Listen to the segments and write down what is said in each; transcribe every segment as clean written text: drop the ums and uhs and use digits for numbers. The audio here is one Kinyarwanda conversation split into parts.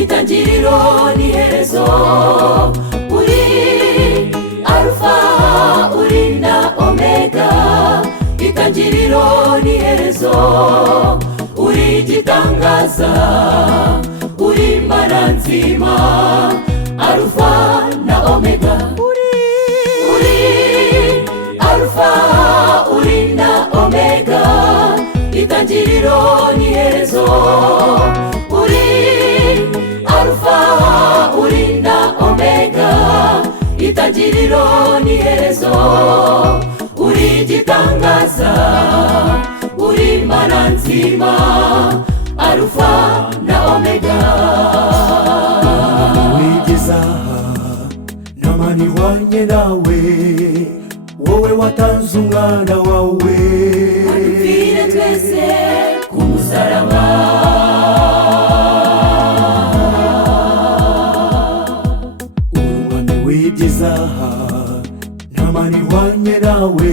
itangiriro n'iherezo. Uri Alpha, uri na Omega, itangiriro n'iherezo. Uri igitangaza, uri Imana nzima, Alpha na Omega. Uri Alpha, uri na Omega, itangiriro n'iherezo. Uri Alpha, uri na Omega, itangiriro n'iherezo. Uri igitangaza, uri Imana nzima, Alpha na Omega. Wigiza namani wanye nawe, wowe watanze umwana wawe adupfire twese ku musaraba. Umwami w'ibyiza namani wanye nawe,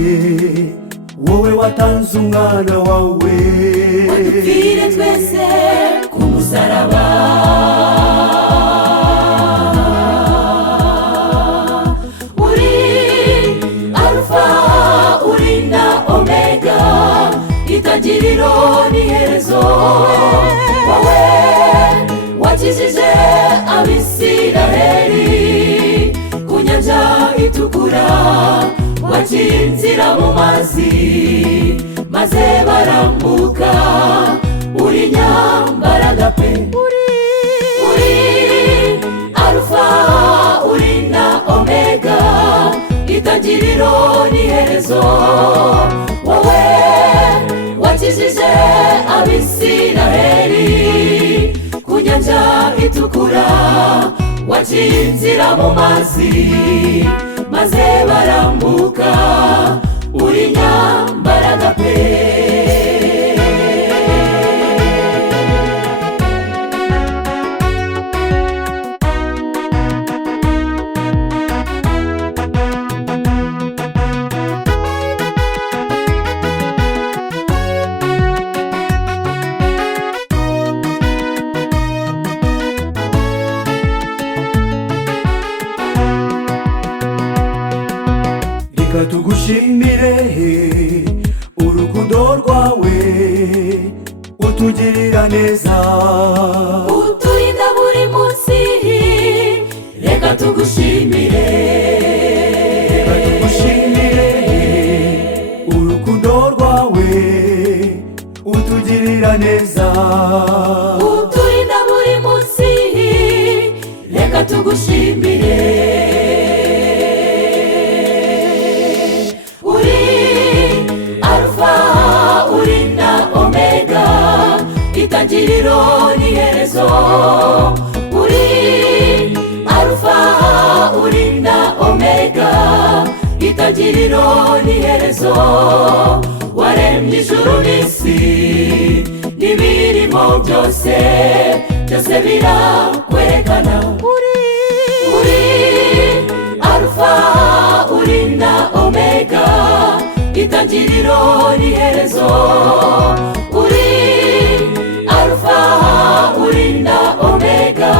wowe watanze umwana wawe adupfire twese ku musaraba. Uri Alpha, uri na Omega, itangiriro n'iherezo. Wowe wakijije Abisiraheli ku nyanja itukura, waciye inzira mu mazi maze barambuka. Uri nyambaraga pe. Uri Alpha, uri na Omega, itangiriro n'iherezo. Wowe wakijije Abisiraheli ku nyanja itukura, waciye inzira mu mazi maze barambuka. Uri nyambaraga pe. Reka tugushimire urukundo rwawe, utugirira neza, uturinda buri munsi. Reka tugushimire. reka tugushimire urukundo rwawe, utugirira neza, uturinda buri munsi. Reka tugushimire. Uri Alpha, uri na Omega, itangiriro n'iherezo. Uri Alpha, uri na Omega, itangiriro n'iherezo. Waremye ijuru n'isi n'ibirimo byose, byose birakwerekana. Uri Alpha, uri na Omega, itangiriro n'iherezo. Uri Alpha, uri na Omega,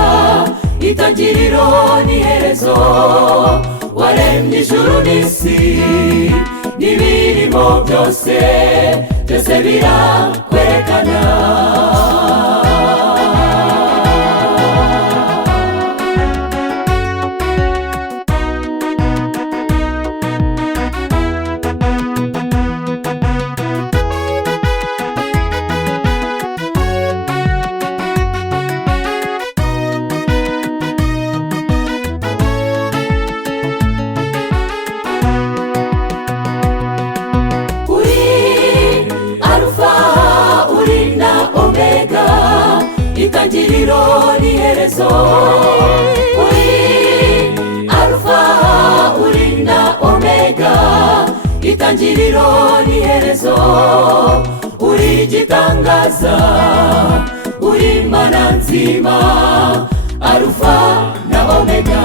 itangiriro n'iherezo. Waremye ijuru n'isi n'ibirimo byose, byose birakwerekana. Itangiriro n'iherezo. Uri Alpha, uri na Omega, itangiriro n'iherezo. Uri igitangaza, uri Imana nzima, Alpha na Omega.